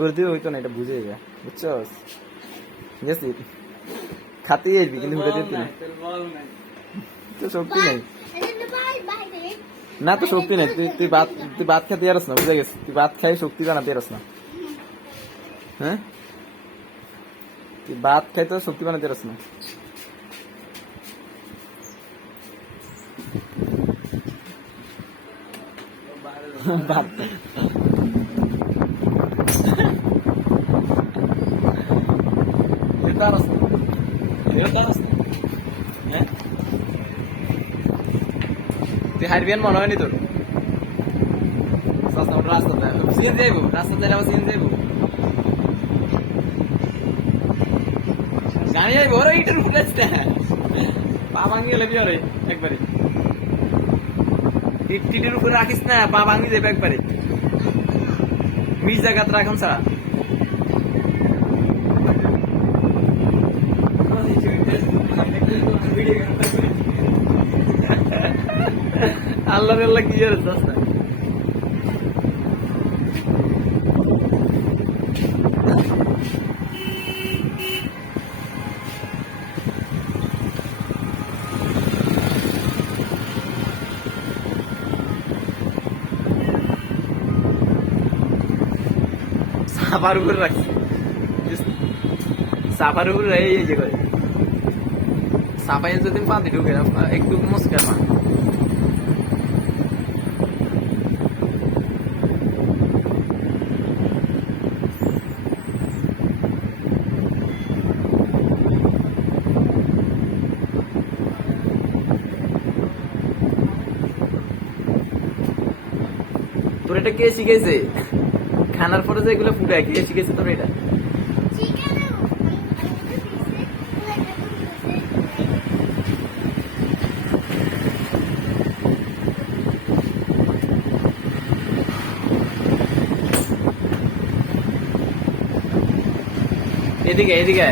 তোর দিয়ে হইতো না, এটা বুঝে যা, বুঝছস? ঠিক আছে, খাতেই আসবি কিন্তু হুটে দিতে না, তো শক্তি নেই না, তো শক্তি নেই। তুই ভাত খেতে পারস না, বুঝে গেছিস? তুই ভাত খাই শক্তি বানাতে পারস না। হ্যাঁ, তুই ভাত খাইতে শক্তি বানাতে পারস না। ভাত তুই হারবিয়ান মনে হয়নি তোর? রাস্তা সিএন যাইবো, রাস্তা যাইলে আবার সিএন যাইবো, গাড়ি যাইবো। ওরা ইটের উপরে আসতে পা ভাঙি গেলে কি হবে একবারে? টিটির উপরে রাখিস না, পা ভাঙি যাবে একবারে। মিস জায়গাত রাখাম ছাড়া আল্লাহ আল্লাহ কি আর রাস্তা। সাফার উপরে রাখছি, সাফার উপরে এই যে করে সাফাই যদি পানি ঢুকে একটু মুস্কার মা। তোর এটা কে শিখেছে? খানার পরে যে এগুলো ফুটায়, কে শিখেছে তোর এটা? এদিকে এদিকে